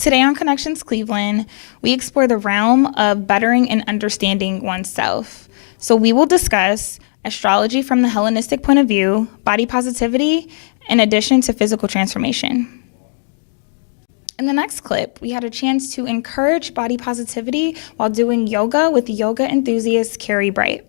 Today on Connections Cleveland, we explore the realm of bettering and understanding oneself. So we will discuss astrology from the Hellenistic point of view, body positivity, in addition to physical transformation. In the next clip, we had a chance to encourage body positivity while doing yoga with yoga enthusiast Carrie Bright.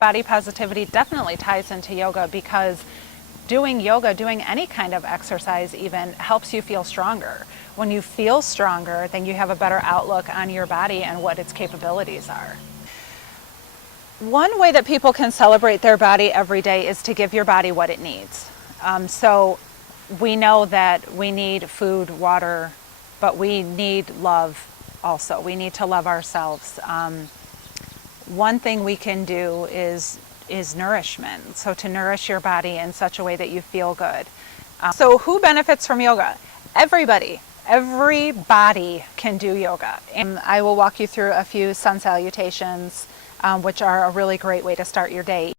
Body positivity definitely ties into yoga because doing yoga, doing any kind of exercise even, helps you feel stronger. When you feel stronger, then you have a better outlook on your body and what its capabilities are. One way that people can celebrate their body every day is to give your body what it needs. So we know that we need food, water, but we need love also. We need to love ourselves. One thing we can do is nourishment. So to nourish your body in such a way that you feel good. So who benefits from yoga? Everybody. Everybody can do yoga. And I will walk you through a few sun salutations, which are a really great way to start your day.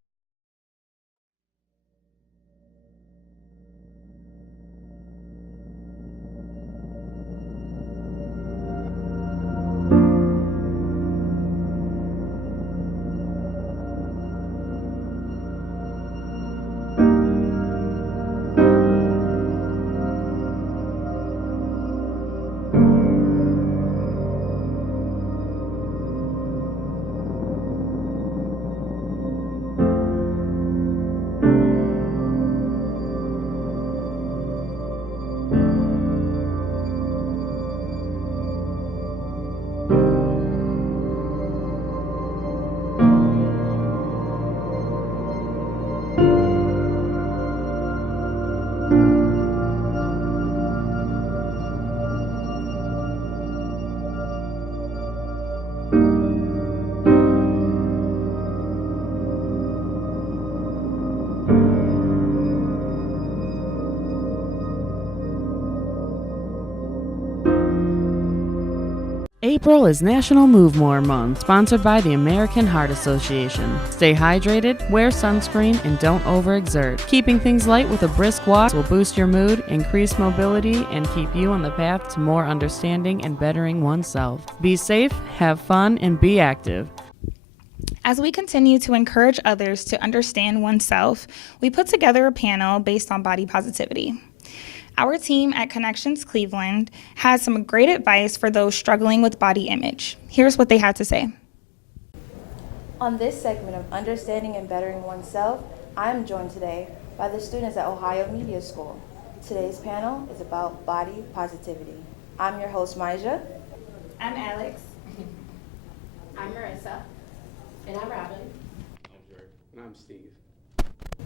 April is National Move More Month, sponsored by the American Heart Association. Stay hydrated, wear sunscreen, and don't overexert. Keeping things light with a brisk walk will boost your mood, increase mobility, and keep you on the path to more understanding and bettering oneself. Be safe, have fun, and be active. As we continue to encourage others to understand oneself, we put together a panel based on body positivity. Our team at Connections Cleveland has some great advice for those struggling with body image. Here's what they had to say. On this segment of Understanding and Bettering Oneself, I'm joined today by the students at Ohio Media School. Today's panel is about body positivity. I'm your host, Maija. I'm Alex. I'm Marissa. And I'm Robin. I'm Jared. And I'm Steve.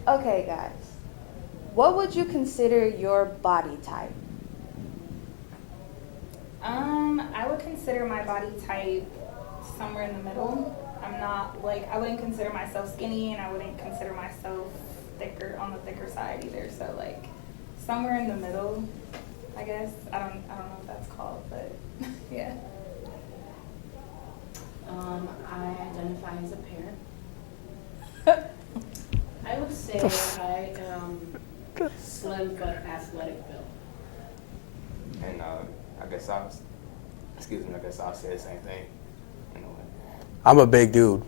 Okay, guys. What would you consider your body type? I would consider my body type somewhere in the middle. I wouldn't consider myself skinny, and I wouldn't consider myself on the thicker side either. So somewhere in the middle, I guess. I don't know what that's called, but yeah. I identify as a parent. I would say I am slim but athletic build. And I guess I'll say the same thing. I'm a big dude.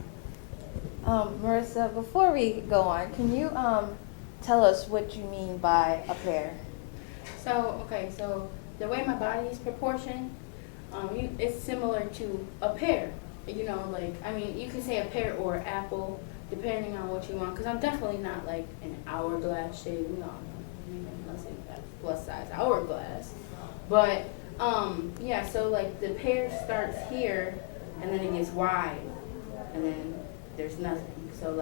Marissa, before we go on, can you tell us what you mean by a pear? So the way my body is proportioned, it's similar to a pear. You can say a pear or an apple, depending on what you want, because I'm definitely not like an hourglass shape. No, unless it's that plus size hourglass. But so the pear starts here, and then it gets wide, and then there's nothing. So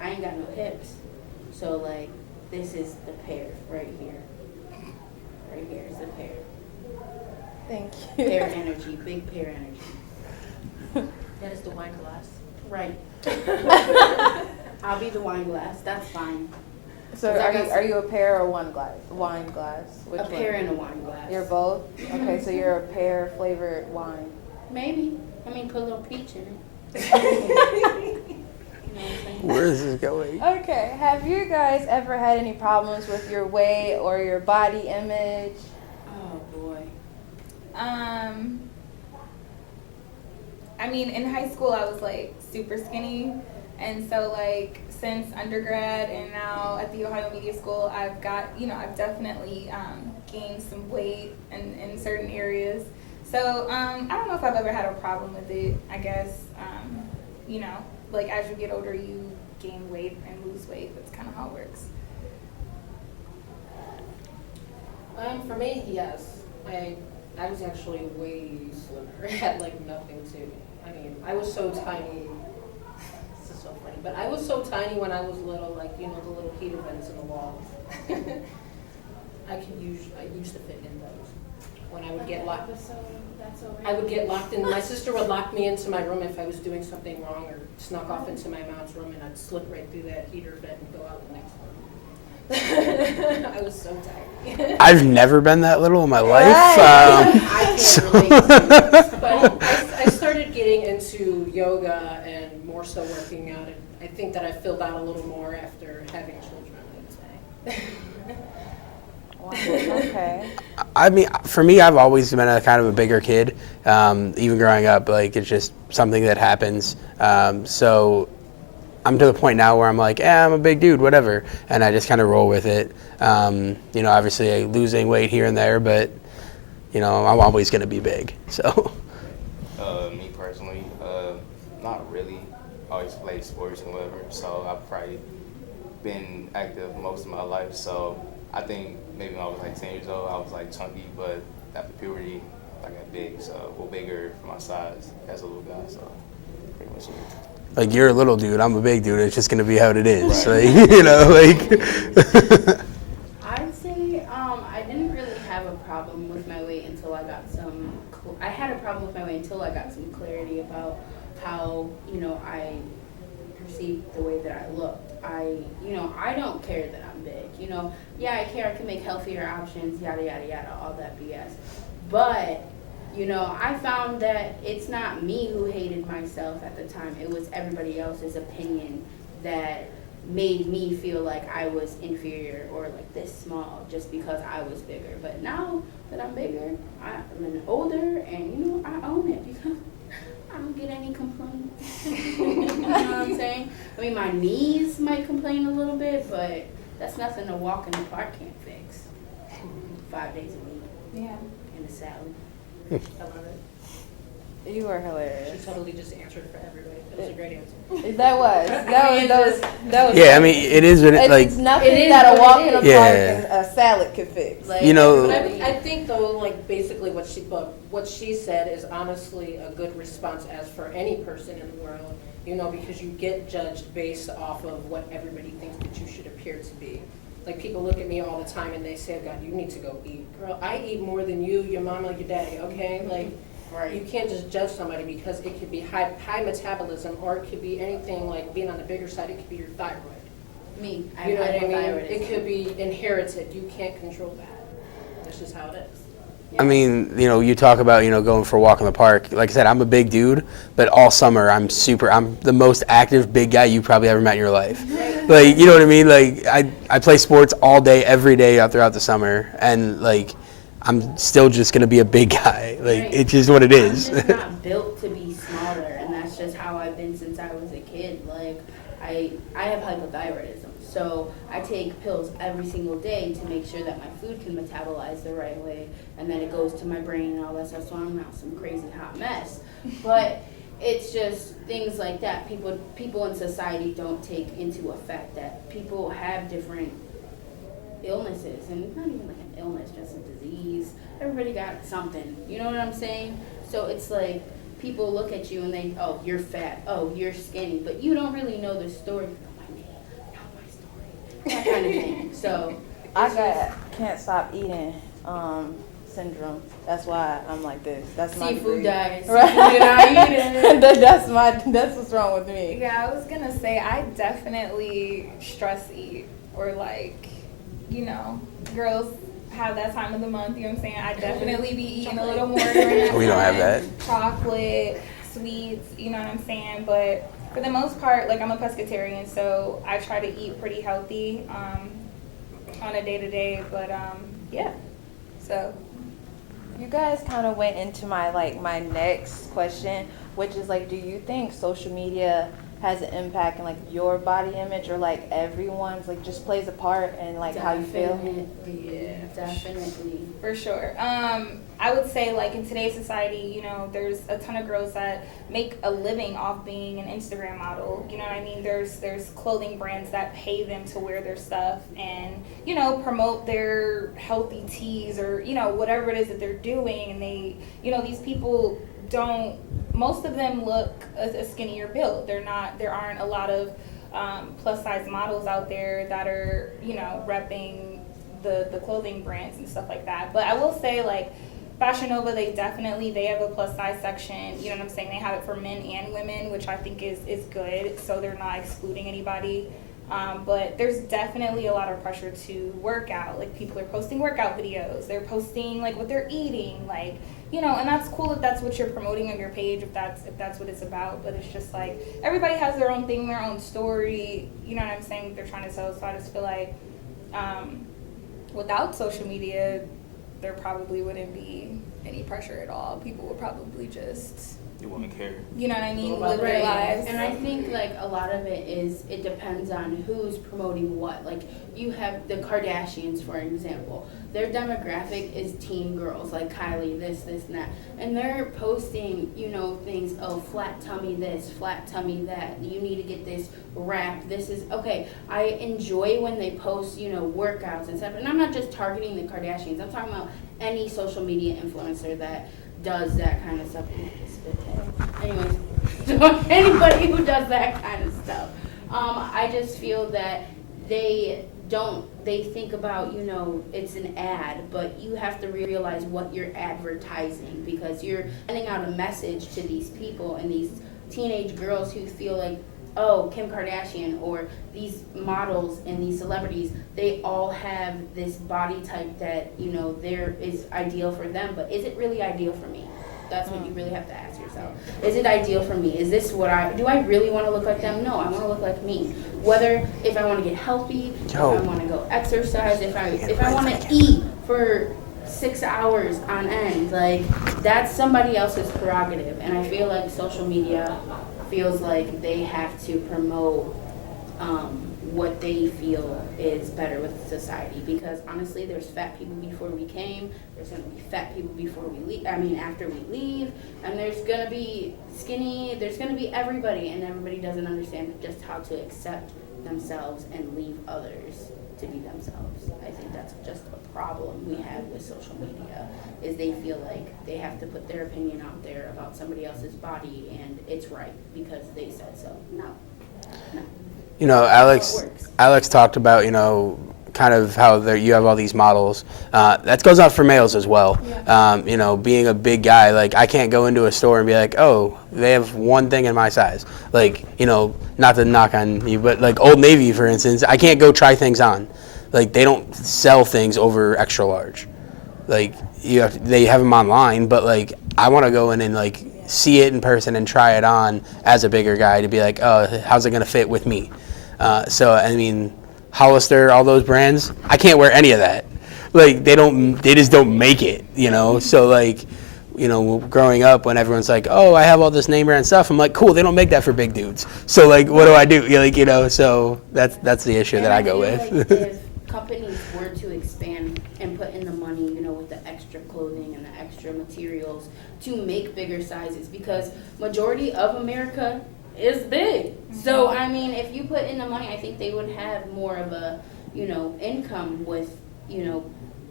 I ain't got no hips. So this is the pear right here. Right here is the pear. Thank you. Pear energy, big pear energy. That is the wine glass. Right. I'll be the wine glass. That's fine. So are you a pear or wine glass? Which A one? pear and a wine glass. You're both? Okay, so you're a pear flavored wine. Maybe. I mean, put a little peach in it. You know what I'm saying? Where is this going? Okay, have you guys ever had any problems with your weight or your body image? Oh boy. I mean, in high school, I was like super skinny, and so like since undergrad and now at the Ohio Media School, I've definitely gained some weight in certain areas. So I don't know if I've ever had a problem with it. I guess like as you get older, you gain weight and lose weight. That's kind of how it works. For me, yes. I was actually way slimmer. I had like nothing to me. I mean, I was so tiny. This is so funny, but I was so tiny when I was little, like, you know, the little heater vents in the walls. I used to fit in those. When I would get locked, I would get locked in. My sister would lock me into my room if I was doing something wrong, or snuck off into my mom's room, and I'd slip right through that heater vent and go out the next room. I was so tired. I've never been that little in my life. I can't relate to this, but I started getting into yoga and more so working out, and I think that I filled out a little more after having children, I would say. Wow, okay. I mean, for me, I've always been a kind of a bigger kid. Even growing up, like, it's just something that happens. So I'm to the point now where I'm like, I'm a big dude, whatever, and I just kind of roll with it. Obviously losing weight here and there, but I'm always going to be big. So. Me personally, not really. Always played sports and whatever, so I've probably been active most of my life. So I think maybe when I was like 10 years old, I was like chunky, but after puberty, I got big, so bigger for my size as a little guy. So pretty much it. Like, you're a little dude, I'm a big dude. It's just gonna be how it is. Right. I'd say I didn't really have a problem with my weight until I got some. I had a problem with my weight until I got some clarity about how I perceived the way that I looked. I don't care that I'm big. I care I can make healthier options, yada yada yada, all that BS. But I found that it's not me who hated myself at the time. It was everybody else's opinion that made me feel like I was inferior or like this small just because I was bigger. But now that I'm bigger, I'm older, and I own it because I don't get any complaints. You know what I'm saying? I mean, my knees might complain a little bit, but that's nothing a walk in the park can't fix. 5 days a week. Yeah. And a salad. I love it. You are hilarious. She totally just answered for everybody. It was a great answer. That was. Yeah, I mean, it is It's nothing that a walk in the park Yeah. and a salad could fix. But I think though, like, basically what she said is honestly a good response as for any person in the world, because you get judged based off of what everybody thinks that you should appear to be. Like, people look at me all the time and they say, God, you need to go eat. Girl, I eat more than you, your mama, your daddy, okay? Like, Right. You can't just judge somebody because it could be high metabolism, or it could be anything like being on the bigger side. It could be your thyroid. Me, You know what I mean? hypothyroidism. It could be inherited. You can't control that. That's just how it is. I mean, you talk about, going for a walk in the park. Like I said, I'm a big dude, but all summer I'm the most active big guy you probably ever met in your life. Like, you know what I mean? Like, I play sports all day, every day throughout the summer, and like, I'm still just going to be a big guy. Like, Right. It's just what it is. I'm just not built to be smaller, and that's just how I've been since I was a kid. Like, I have hypothyroidism, so I take pills every single day to make sure that my food can metabolize the right way, and then it goes to my brain and all that stuff, so I'm not some crazy hot mess. But it's just things like that. People in society don't take into effect that people have different illnesses, and not even like an illness, just a disease. Everybody got something, you know what I'm saying? So it's like people look at you and they, oh, you're fat, oh, you're skinny, but you don't really know the story. Know my name, know my story, that kind of thing. So I got can't stop eating syndrome. That's why I'm like this. That's my seafood degree. diet, Right. seafood not eating. That's what's wrong with me. Yeah, I was gonna say I definitely stress eat. or like, you know, girls have that time of the month, you know what I'm saying? I definitely be eating a little more during that We don't have that. Chocolate, sweets, you know what I'm saying? But for the most part, like I'm a pescatarian, so I try to eat pretty healthy on a day-to-day, but yeah, so. You guys kind of went into my next question, which is like, do you think social media has an impact in like your body image, or like everyone's, like just plays a part in like how you feel? Definitely. For sure. I would say like in today's society, you know, there's a ton of girls that make a living off being an Instagram model. You know what I mean? There's clothing brands that pay them to wear their stuff and, you know, promote their healthy teas or, you know, whatever it is that they're doing. And they, you know, these people most of them look a skinnier build. There aren't a lot of plus size models out there that are, you know, repping the clothing brands and stuff like that. But I will say, like, Fashion Nova, they have a plus size section, you know what I'm saying? They have it for men and women, which I think is good, so they're not excluding anybody. But there's definitely a lot of pressure to work out. Like, people are posting workout videos, they're posting like what they're eating, like, you know, and that's cool if that's what you're promoting on your page, if that's what it's about. But it's just like everybody has their own thing, their own story, you know what I'm saying, they're trying to sell. So I just feel like without social media, there probably wouldn't be any pressure at all. People would probably just, You wouldn't care. you know what I mean, live their lives. And I think like a lot of it depends on who's promoting what. Like you have the Kardashians, for example. Their demographic is teen girls, like Kylie, this, and that. And they're posting, you know, things, oh, flat tummy this, flat tummy that. You need to get this wrap. This is, okay, I enjoy when they post, you know, workouts and stuff. And I'm not just targeting the Kardashians. I'm talking about any social media influencer that does that kind of stuff. Anyways, so anybody who does that kind of stuff. I just feel that they think about, you know, it's an ad, but you have to realize what you're advertising, because you're sending out a message to these people and these teenage girls who feel like, oh, Kim Kardashian or these models and these celebrities, they all have this body type that, you know, there is ideal for them, but is it really ideal for me? That's what you really have to ask yourself. Is it ideal for me? Is this do I really want to look like them? No, I want to look like me. Whether if I want to get healthy, if I want to go exercise, if I want to eat for 6 hours on end, like that's somebody else's prerogative. And I feel like social media feels like they have to promote what they feel is better with society, because honestly there's fat people before we came, there's going to be fat people before we leave, after we leave, and there's going to be skinny, there's going to be everybody, and everybody doesn't understand just how to accept themselves and leave others to be themselves. I think that's just a problem we have with social media, is they feel like they have to put their opinion out there about somebody else's body and it's right because they said so. No. You know, Alex talked about, you know, kind of how you have all these models. That goes out for males as well. Yeah. You know, being a big guy, like I can't go into a store and be like, oh, they have one thing in my size. Like, you know, not to knock on you, but like Old Navy, for instance, I can't go try things on. Like they don't sell things over extra large. Like they have them online, but like I want to go in and like see it in person and try it on as a bigger guy to be like, oh, how's it gonna fit with me? So I mean, Hollister, all those brands, I can't wear any of that. Like they just don't make it, you know. So like, you know, growing up when everyone's like, oh, I have all this name brand stuff, I'm like, cool, they don't make that for big dudes. So like, what do I do? Like, you know, so that's the issue that I go with. Like if companies were to expand and put in the money, you know, with the extra clothing and the extra materials to make bigger sizes, because majority of America is big. So I mean, if you put in the money, I think they would have more of a, you know, income with, you know,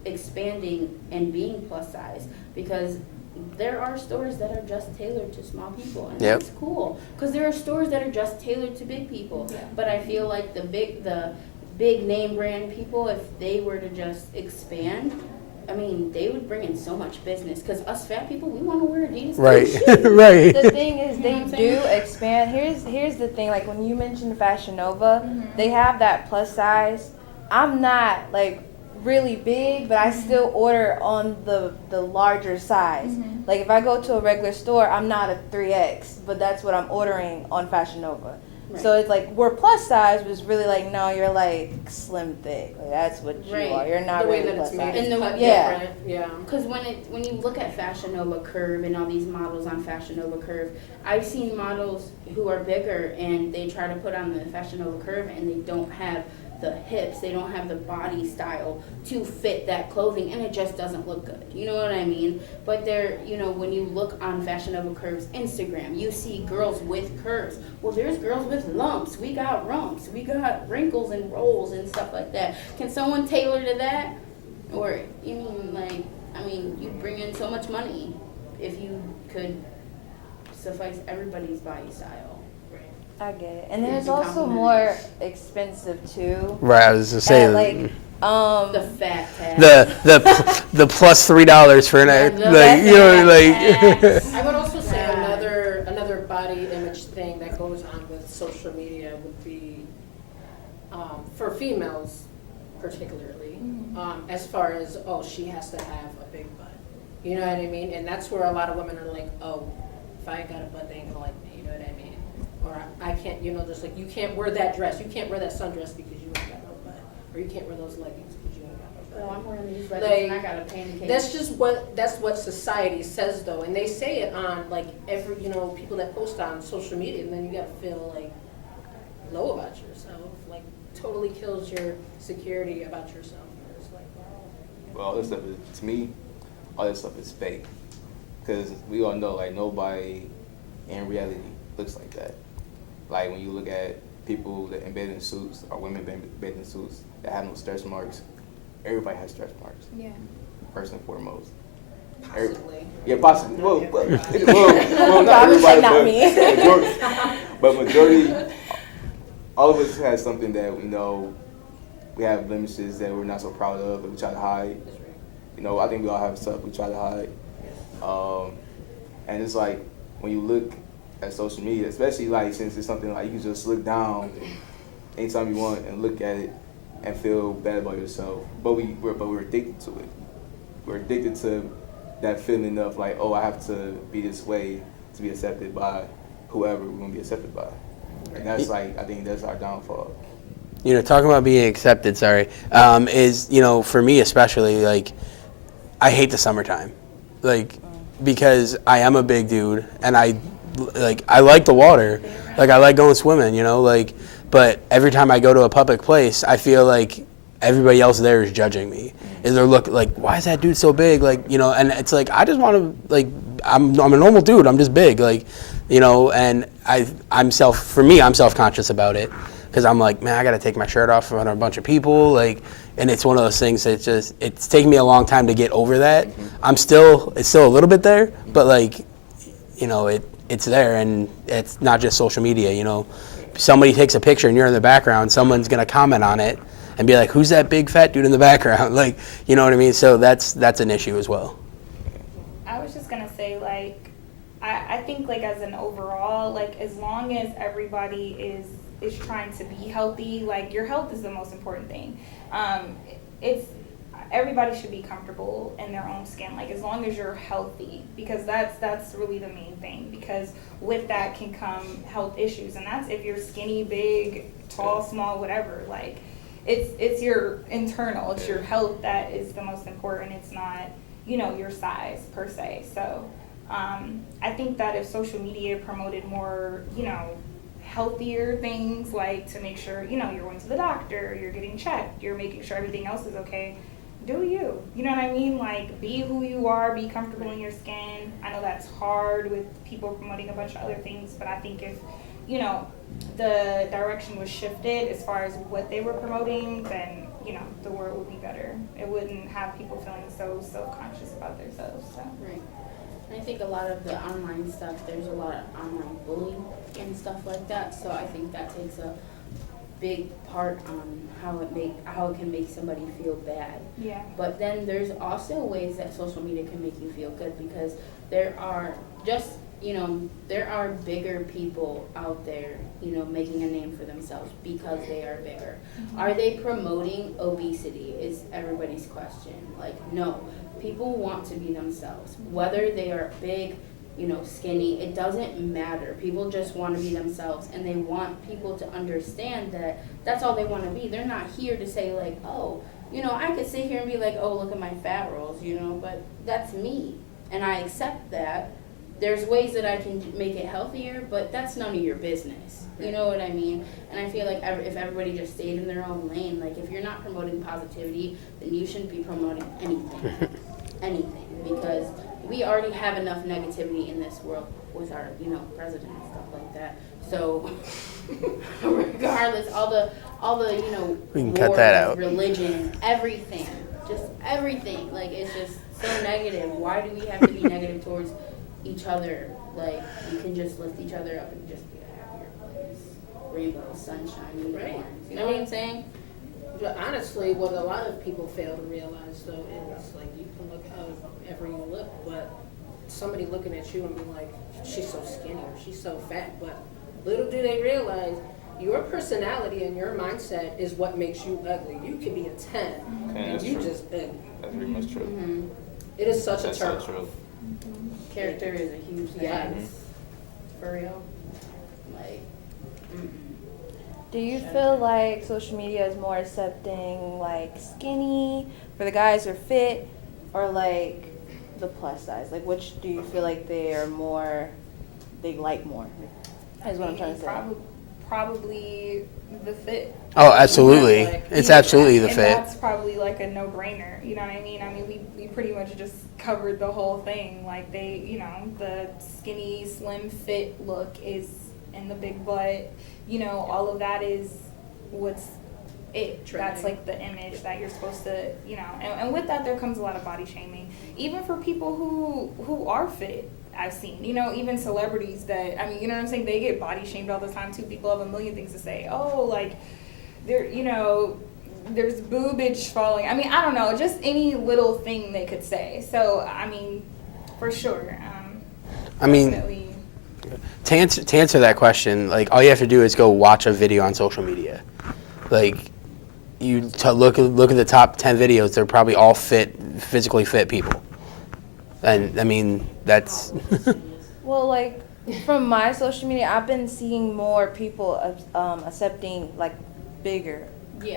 expanding and being plus size, because there are stores that are just tailored to small people, and that's cool, because there are stores that are just tailored to big people. But I feel like the big name brand people, if they were to just expand, I mean, they would bring in so much business, because us fat people, we want to wear Adidas. Right, right. The thing is, they do expand. Here's the thing, like when you mentioned Fashion Nova, they have that plus size, I'm not like really big, but I still order on the larger size. Like if I go to a regular store, I'm not a 3X, but that's what I'm ordering on Fashion Nova. So it's like we're plus size, but it's really like no, you're like slim thick. Like that's what you are. You're not the way really that plus it's made size. is And the- cut yeah. different. Yeah. Because when you look at Fashion Nova Curve and all these models on Fashion Nova Curve, I've seen models who are bigger and they try to put on the Fashion Nova Curve and they don't have the hips, they don't have the body style to fit that clothing, and it just doesn't look good. You know what I mean? But they're, you know, when you look on Fashion Nova Curve's Instagram, you see girls with curves. Well, there's girls with lumps. We got rumps. We got wrinkles and rolls and stuff like that. Can someone tailor to that? Or, you mean, like, I mean, you bring in so much money if you could suffice everybody's body style. I get it. And then Yeah, it's you also compliment more it. expensive too. Right, I was gonna say At, like The fat tag. the plus $3 for an Yeah, like you know like. I would also say Yeah. another body image thing that goes on with social media would be for females particularly, as far as she has to have a big butt. You know what I mean? And that's where a lot of women are like, oh, if I ain't got a butt, they ain't gonna like me. You know what I mean? Or I can't, just like you can't wear that dress, you can't wear that sundress because you ain't got no butt, or you can't wear those leggings because you ain't got no butt. Oh, I'm wearing these leggings and I got a pancake. That's what society says though, and they say it on like every people that post on social media, and then you gotta feel like low about yourself, like totally kills your security about yourself. It's like, Well, all this stuff is, to me, all this stuff is fake, because we all know like nobody in reality looks like that. Like when you look at people that embed in suits or women embedded in suits that have no stretch marks, everybody has stretch marks. Yeah. First and foremost. possibly. Yeah, possibly. Well, not everybody, not but me. majority, all of us has something that we know we have blemishes that we're not so proud of, that we try to hide. I think we all have stuff we try to hide. And it's like when you look at social media, especially like since it's something like you can just look down anytime you want and look at it and feel bad about yourself. But we're addicted to it. We're addicted to that feeling of like, oh, I have to be this way to be accepted by whoever we're gonna be accepted by. And that's like, I think that's our downfall. Talking about being accepted, is, for me especially, like, I hate the summertime. Like, because I am a big dude and I like the water. Like, I like going swimming, but every time I go to a public place, I feel like everybody else there is judging me. And they're looking like, why is that dude so big? Like, and it's like, I just want to, like, I'm a normal dude. I'm just big. Like, and I'm self-conscious about it. Because I'm like, man, I got to take my shirt off in front of a bunch of people. Like, and it's one of those things that it's taken me a long time to get over that. It's still a little bit there, but like, it's there, and it's not just social media, Somebody takes a picture and you're in the background, someone's going to comment on it and be like, who's that big fat dude in the background? Like, you know what I mean? So that's an issue as well. I was just gonna say, like, I think, like, as an overall, like, as long as everybody is trying to be healthy, like, your health is the most important thing. Everybody should be comfortable in their own skin, like, as long as you're healthy, because that's really the main thing, because with that can come health issues, and that's if you're skinny, big, tall, small, whatever, like, it's your internal, it's your health that is the most important. It's not, your size per se. So I think that if social media promoted more, healthier things, like to make sure, you're going to the doctor, you're getting checked, you're making sure everything else is okay, do you. You know what I mean? Like, be who you are, be comfortable in your skin. I know that's hard with people promoting a bunch of other things, but I think if, the direction was shifted as far as what they were promoting, then, the world would be better. It wouldn't have people feeling so self-conscious about themselves. So. Right. I think a lot of the online stuff, there's a lot of online bullying and stuff like that, so I think that takes a big part on how it can make somebody feel bad. Yeah. But then there's also ways that social media can make you feel good, because there are, just you know, there are bigger people out there, you know, making a name for themselves because they are bigger. Are they promoting obesity is everybody's question. Like, no. People want to be themselves. Whether they are big, you know, skinny, it doesn't matter. People just want to be themselves, and they want people to understand that that's all they want to be. They're not here to say, like, oh, you know, I could sit here and be like, oh, look at my fat rolls, you know, but that's me, and I accept that. There's ways that I can make it healthier, but that's none of your business. You know what I mean? And I feel like if everybody just stayed in their own lane, like if you're not promoting positivity, then you shouldn't be promoting anything. Anything. Because we already have enough negativity in this world with our, you know, president and stuff like that. So regardless, all the, you know, we can cut that out. Religion, everything. Just everything. Like, it's just so negative. Why do we have to be negative towards each other? Like, we can just lift each other up and just be a happier place. Rainbow, sunshine, unicorns. You know what I'm saying? Honestly, what a lot of people fail to realize, though, is like you can look however you look, but somebody looking at you and be like, she's so skinny or she's so fat. But little do they realize your personality and your mindset is what makes you ugly. You can be a 10 and you just ugly. That's very much true. Mm-hmm. It is such That's a turn. so true. Character is a huge thing. Yes. For real. Like, Do you feel like social media is more accepting like skinny for the guys or fit, or like the plus size? Like, which do you feel like they like more? Is what I'm trying to say. Probably the fit. Oh, absolutely. It's absolutely the and fit. That's probably like a no-brainer. You know what I mean? I mean, we pretty much just covered the whole thing. Like, they, you know, the skinny, slim, fit look is, and the big butt, you know, all of that is what's it. That's like the image that you're supposed to, you know, and with that there comes a lot of body shaming. Even for people who are fit. I've seen, you know, even celebrities that, I mean, you know what I'm saying, they get body shamed all the time too. People have a million things to say. Oh, like, there, you know, there's boobage falling. I mean, I don't know, just any little thing they could say. So, I mean, for sure. I mean, definitely. to answer that question, like, all you have to do is go watch a video on social media. Like, you look at the top 10 videos, they're probably all physically fit people. And I mean, that's Well, like from my social media, I've been seeing more people accepting like bigger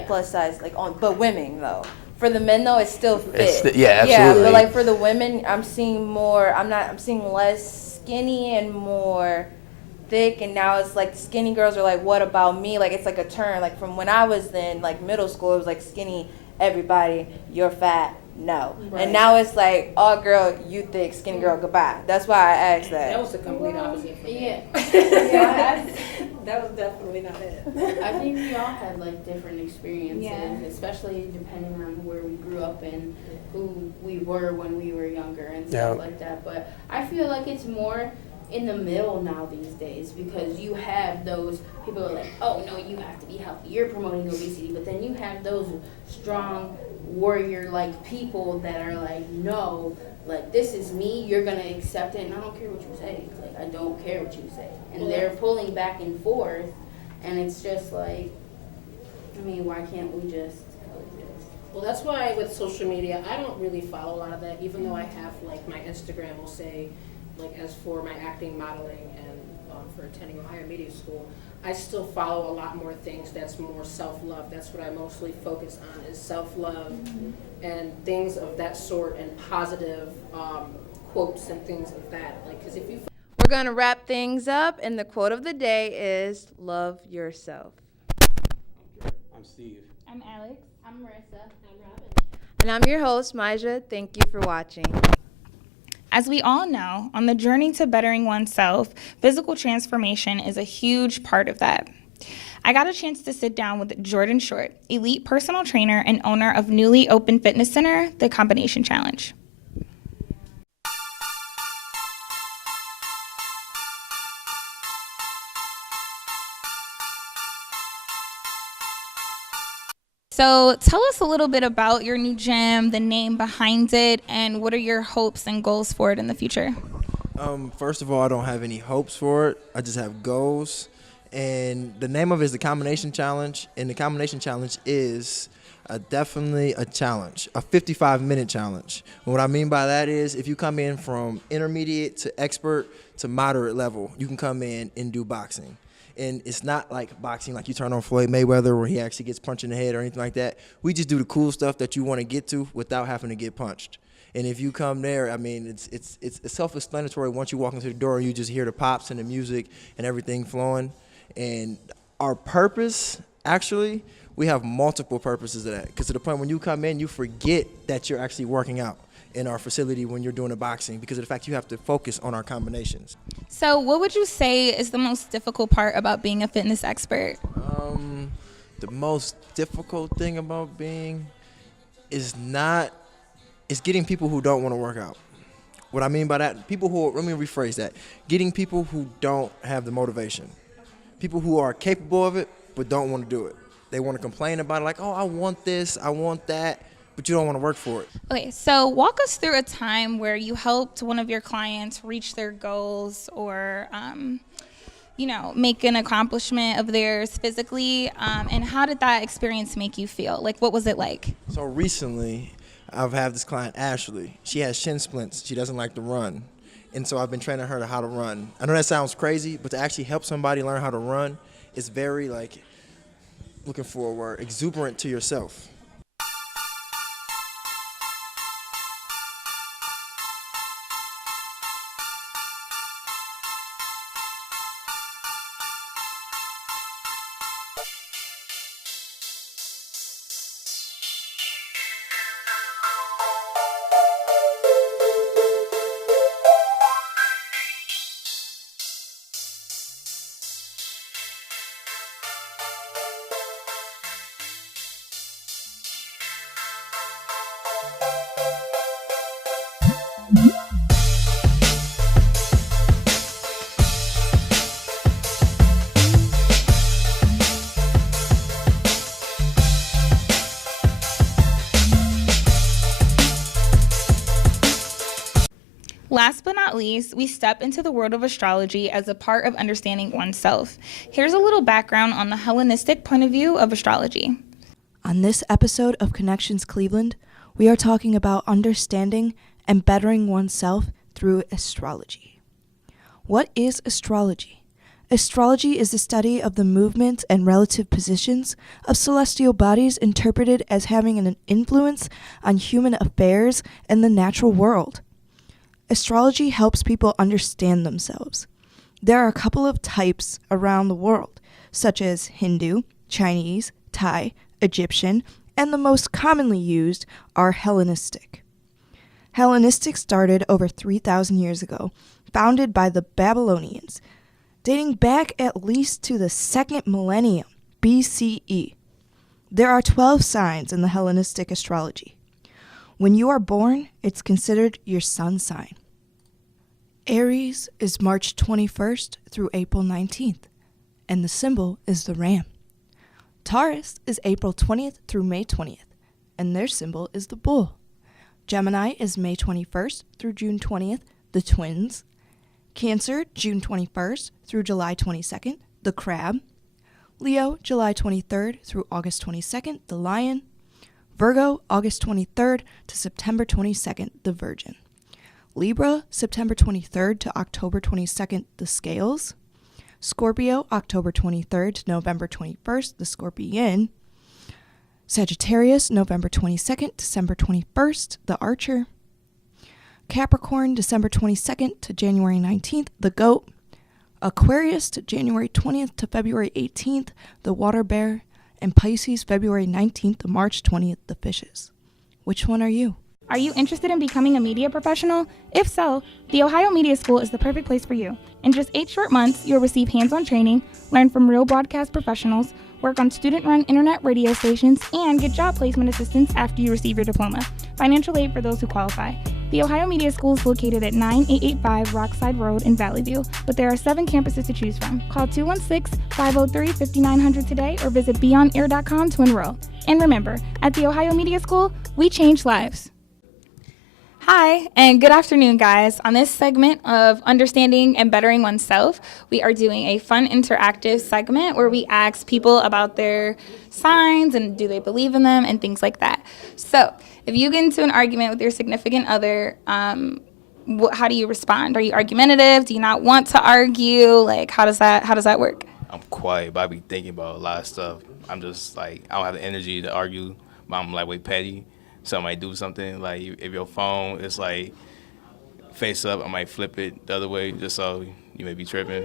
plus size, like but women though. For the men though, it's still fit. Yeah, absolutely. Yeah, but like for the women, I'm seeing more. I'm seeing less skinny and more thick, and now it's like skinny girls are like, what about me? Like, it's like a turn. Like from when I was in like middle school, it was like skinny, everybody, you're fat. No. Right. And now it's like, oh, girl, you thick, skinny girl, goodbye. That's why I asked that. That was the complete opposite for me. yeah. That was definitely not it. I think we all had like different experiences, Yeah. especially depending on where we grew up and who we were when we were younger and stuff like that. But I feel like it's more in the middle now these days, because you have those people who are like, oh no, you have to be healthy, you're promoting obesity, but then you have those strong warrior like people that are like, no, like, this is me, you're gonna accept it, and I don't care what you say. Like, I don't care what you say. And they're pulling back and forth, and it's just like, I mean, why can't we just coexist? Well, that's why with social media, I don't really follow a lot of that, even though I have, like, my Instagram will say, like, as for my acting, modeling, and for attending Ohio Media School, I still follow a lot more things that's more self-love. That's what I mostly focus on, is self-love and things of that sort, and positive quotes and things of that. Like, because if you... We're going to wrap things up, and the quote of the day is, love yourself. I'm Steve. I'm Alex. I'm Marissa. I'm Robin. And I'm your host, Maja. Thank you for watching. As we all know, on the journey to bettering oneself, physical transformation is a huge part of that. I got a chance to sit down with Jordan Short, elite personal trainer and owner of newly opened fitness center, The Combination Challenge. So tell us a little bit about your new gym, the name behind it, and what are your hopes and goals for it in the future? First of all, I don't have any hopes for it. I just have goals. And the name of it is the Combination Challenge. And the Combination Challenge is definitely a challenge, a 55-minute challenge. And what I mean by that is if you come in from intermediate to expert to moderate level, you can come in and do boxing. And it's not like boxing like you turn on Floyd Mayweather where he actually gets punched in the head or anything like that. We just do the cool stuff that you want to get to without having to get punched. And if you come there, I mean, it's self-explanatory once you walk into the door and you just hear the pops and the music and everything flowing. And our purpose, actually, we have multiple purposes of that. Because to the point when you come in, you forget that you're actually working out in our facility when you're doing the boxing because of the fact you have to focus on our combinations. So what would you say is the most difficult part about being a fitness expert? The most difficult thing about being is getting people who don't want to work out. What I mean by that, let me rephrase that. Getting people who don't have the motivation. People who are capable of it but don't want to do it. They want to complain about it like, oh, I want this, I want that, but you don't want to work for it. Okay, so walk us through a time where you helped one of your clients reach their goals or, make an accomplishment of theirs physically, and how did that experience make you feel? Like, what was it like? So recently, I've had this client, Ashley. She has shin splints. She doesn't like to run. And so I've been training her how to run. I know that sounds crazy, but to actually help somebody learn how to run is very, looking for a word, exuberant to yourself. Last but not least, we step into the world of astrology as a part of understanding oneself. Here's a little background on the Hellenistic point of view of astrology. On this episode of Connections Cleveland, we are talking about understanding and bettering oneself through astrology. What is astrology? Astrology is the study of the movement and relative positions of celestial bodies interpreted as having an influence on human affairs and the natural world. Astrology helps people understand themselves. There are a couple of types around the world, such as Hindu, Chinese, Thai, Egyptian, and the most commonly used are Hellenistic. Hellenistic started over 3,000 years ago, founded by the Babylonians, dating back at least to the 2nd millennium BCE. There are 12 signs in the Hellenistic astrology. When you are born, it's considered your sun sign. Aries is March 21st through April 19th, and the symbol is the ram. Taurus is April 20th through May 20th, and their symbol is the bull. Gemini is May 21st through June 20th, the twins. Cancer, June 21st through July 22nd, the crab. Leo, July 23rd through August 22nd, the lion. Virgo, August 23rd to September 22nd, the virgin. Libra, September 23rd to October 22nd, the scales. Scorpio, October 23rd to November 21st, the scorpion. Sagittarius, November 22nd, December 21st, the archer. Capricorn, December 22nd to January 19th, the goat. Aquarius, to January 20th to February 18th, the water bear. And Pisces, February 19th to March 20th, the fishes. Which one are you? Are you interested in becoming a media professional? If so, the Ohio Media School is the perfect place for you. In just 8 short months, you'll receive hands-on training, learn from real broadcast professionals, work on student-run internet radio stations, and get job placement assistance after you receive your diploma. Financial aid for those who qualify. The Ohio Media School is located at 9885 Rockside Road in Valley View, but there are 7 campuses to choose from. Call 216-503-5900 today or visit beyonair.com to enroll. And remember, at the Ohio Media School, we change lives. Hi, and good afternoon, guys. On this segment of Understanding and Bettering Oneself, we are doing a fun interactive segment where we ask people about their signs and do they believe in them and things like that. So, if you get into an argument with your significant other, how do you respond? Are you argumentative? Do you not want to argue? Like, how does that work? I'm quiet, but I be thinking about a lot of stuff. I'm just like, I don't have the energy to argue, but I'm like way petty. So I might do something, like if your phone is like face up, I might flip it the other way just so you may be tripping,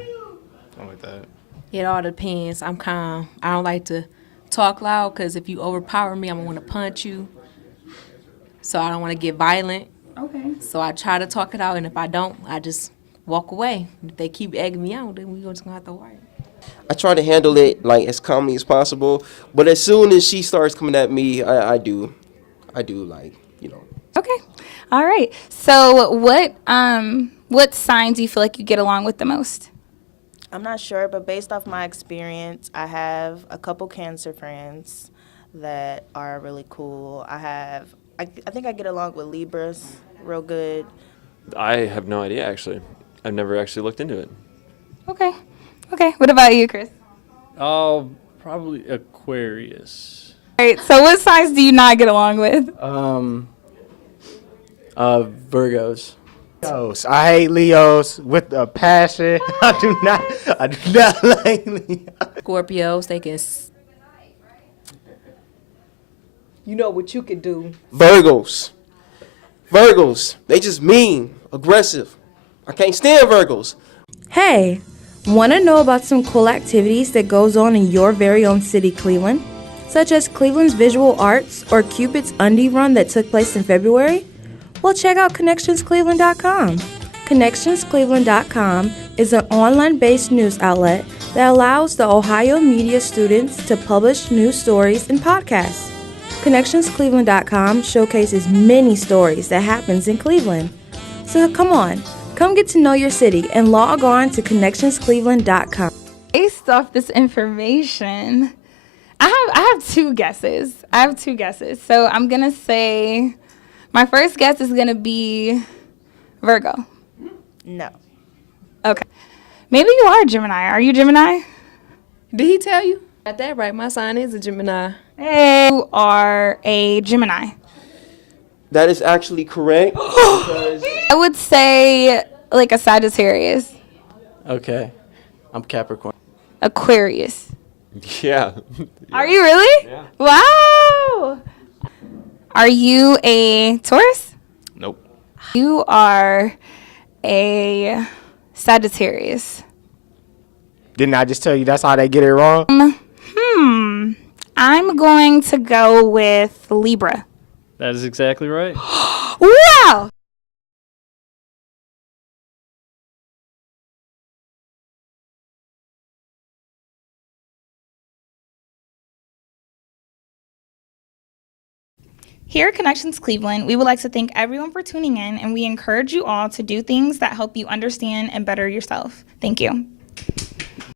something like that. It all depends. I'm calm. I don't like to talk loud because if you overpower me, I'm going to want to punch you. So I don't want to get violent. Okay. So I try to talk it out, and if I don't, I just walk away. If they keep egging me out, then we're just going to have to fight. I try to handle it like as calmly as possible, but as soon as she starts coming at me, I do like, you know. Okay. All right. So what signs do you feel like you get along with the most? I'm not sure, but based off my experience, I have a couple Cancer friends that are really cool. I think I get along with Libras real good. I have no idea, actually. I've never actually looked into it. Okay. Okay. What about you, Chris? Oh, probably Aquarius. All right. So what signs do you not get along with? Virgos. Leos. I hate Leos with a passion. I do not like Leos. Scorpios, they can... You know what you could do. Virgos, they just mean, aggressive. I can't stand Virgos. Hey, want to know about some cool activities that goes on in your very own city, Cleveland? Such as Cleveland's Visual Arts or Cupid's Undie Run that took place in February? Well, check out ConnectionsCleveland.com. ConnectionsCleveland.com is an online-based news outlet that allows the Ohio media students to publish news stories and podcasts. ConnectionsCleveland.com showcases many stories that happens in Cleveland. So come on, come get to know your city and log on to ConnectionsCleveland.com. Based off this information, I have two guesses. So I'm going to say my first guess is going to be Virgo. No. Okay. Maybe you are a Gemini. Are you Gemini? Did he tell you? Got that right. My sign is a Gemini. Hey. You are a Gemini. That is actually correct. I would say like a Sagittarius. Okay. I'm Capricorn. Aquarius. Yeah. Are you really? Yeah. Wow. Are you a Taurus? Nope. You are a Sagittarius. Didn't I just tell you that's how they get it wrong? I'm going to go with Libra. That is exactly right. Wow. Here at Connections Cleveland, we would like to thank everyone for tuning in, and we encourage you all to do things that help you understand and better yourself. Thank you.